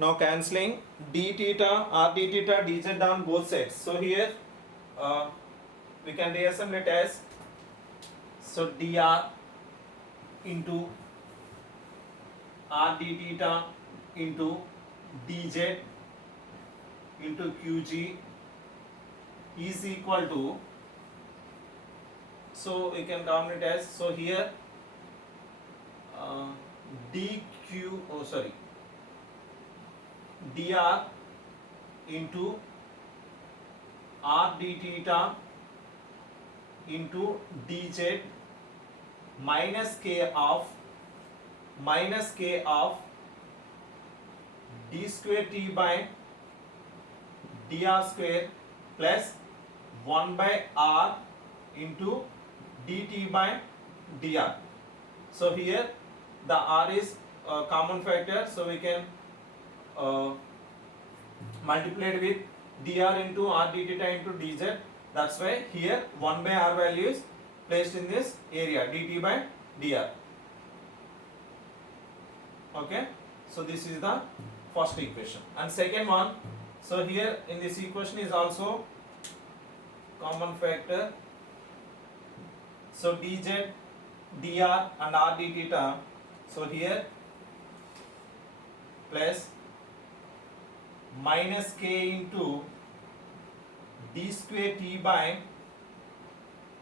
Now cancelling d theta, r d theta, dz on both sides. So here we can reassemble it as, so dr into r d theta into dz into qg is equal to, so we can count it as, so here dq, oh sorry, dr into r d theta into dz minus k of d square t by dr square plus 1 by r into dt by dr. So here the r is a common factor, so we can multiply it with dr into r d theta into dz. That's why here 1 by r value is placed in this area, dt by dr. Okay, so this is the first equation. And second one, so here in this equation is also common factor, so dz, dr and r d theta, so here plus minus k into d square t by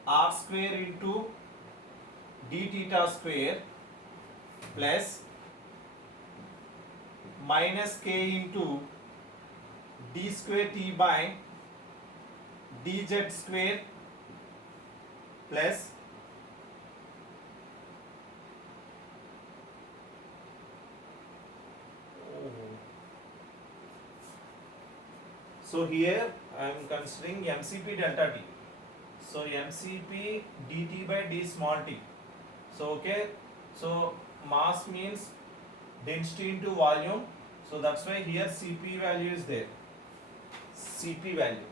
r square into d theta square plus minus k into d square t by dz square plus so here I am considering mcp delta t, so mcp dt by d small t. So okay, so mass means density into volume, so that's why here cp value is there, cp value,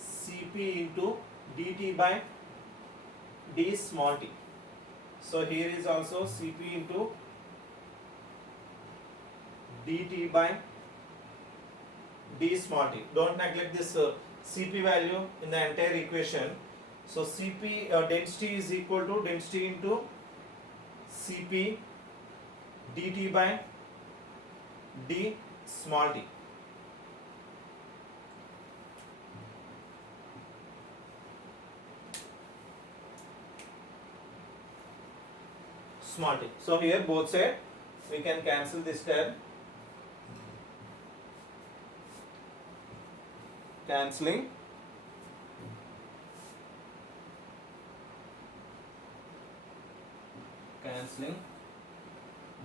cp into dt by d small t. So here is also cp into dt by d small t. Don't neglect this cp value in the entire equation. So cp density is equal to density into cp dt by d small t. Small t. So here both side we can cancel this term. Cancelling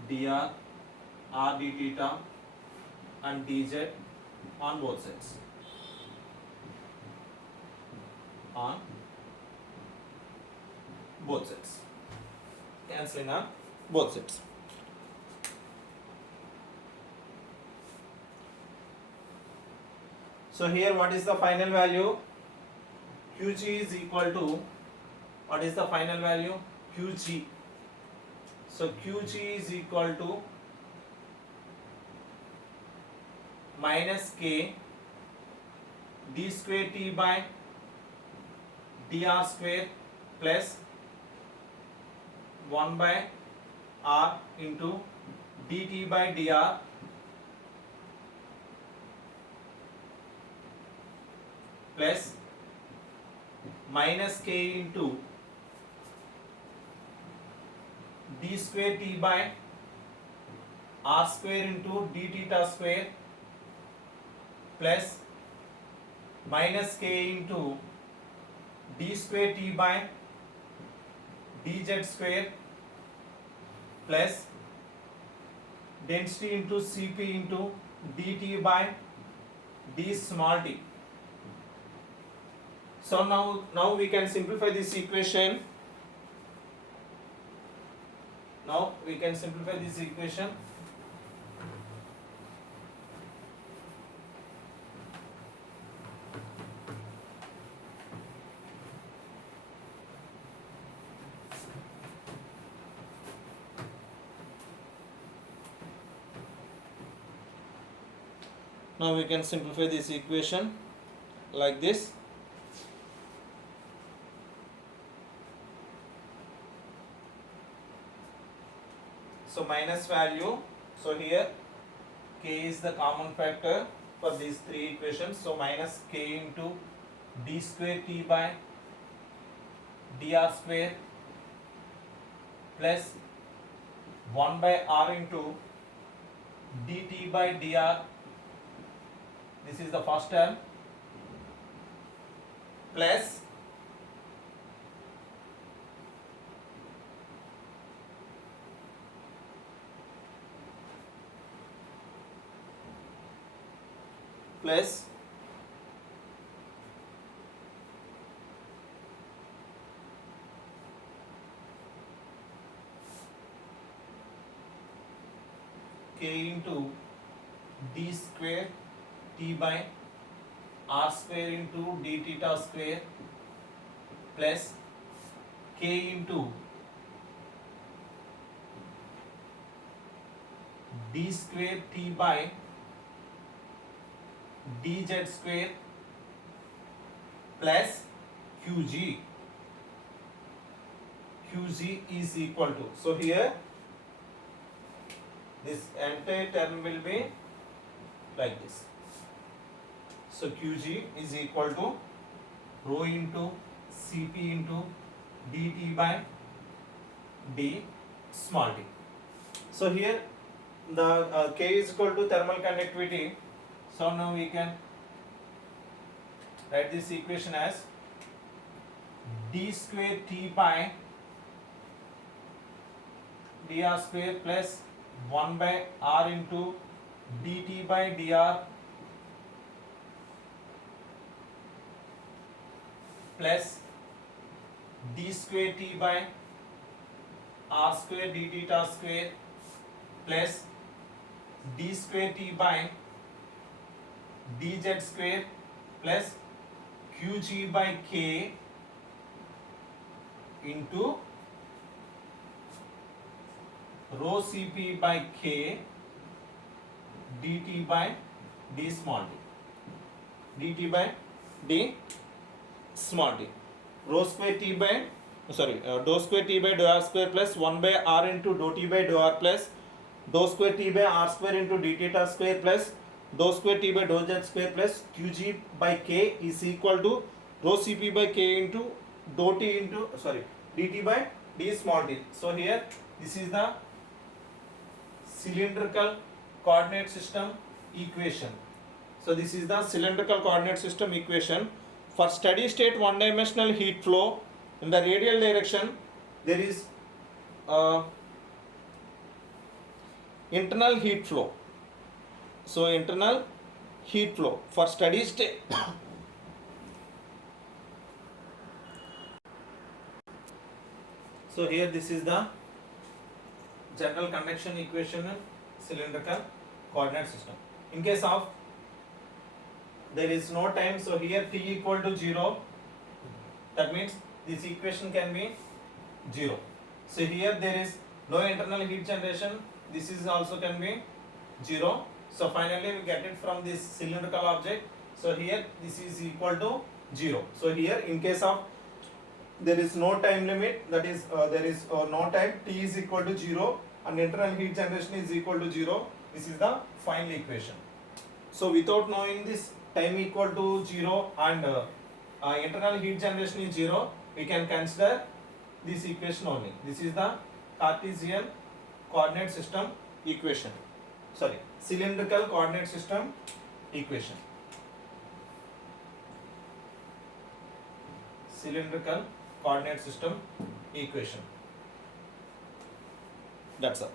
dr, r d theta and dz on both sides. On both sides. Cancelling on both sides. So here what is the final value? Qg is equal to, what is the final value? Qg. So Qg is equal to minus k d square t by dr square plus 1 by r into dt by dr plus minus k into d square t by r square into d theta square plus minus k into d square t by dz square plus density into cp into dt by d small t. So now we can simplify this equation. Now we can simplify this equation. Now we can simplify this equation like this. So minus value, so here k is the common factor for these three equations, so minus k into d square t by dr square plus 1 by r into dt by dr, this is the first term, plus k into d square t by r square into d theta square plus k into d square t by dz square plus qg. qg is equal to, so here this entire term will be like this. So qg is equal to rho into cp into dt by d small d. So here the k is equal to thermal conductivity. So now we can write this equation as d square t by dr square plus 1 by r into dt by dr plus d square t by r square d theta square plus d square t by dz square plus qg by k into rho cp by k dt by d small d, dt by d small d, rho square t by dou square t by dou r square plus 1 by r into dou t by dou r plus dou square t by r square into d theta square plus dou square t by dou z square plus qg by k is equal to rho cp by k into dou t into dt by d small d. So here this is the cylindrical coordinate system equation. So this is the cylindrical coordinate system equation. For steady state one dimensional heat flow in the radial direction, there is internal heat flow. So internal heat flow for steady state so here this is the general conduction equation in cylindrical coordinate system. In case of there is no time, so here t equal to 0, that means this equation can be 0. So here there is no internal heat generation, this is also can be 0. So finally we get it from this cylindrical object. So here this is equal to 0. So here in case of there is no time limit, that is there is no time, t is equal to 0 and internal heat generation is equal to 0. This is the final equation. So without knowing this time equal to 0 and internal heat generation is 0, we can consider this equation only. This is the Cartesian coordinate system equation. Cylindrical coordinate system equation. Cylindrical coordinate system equation. That's all.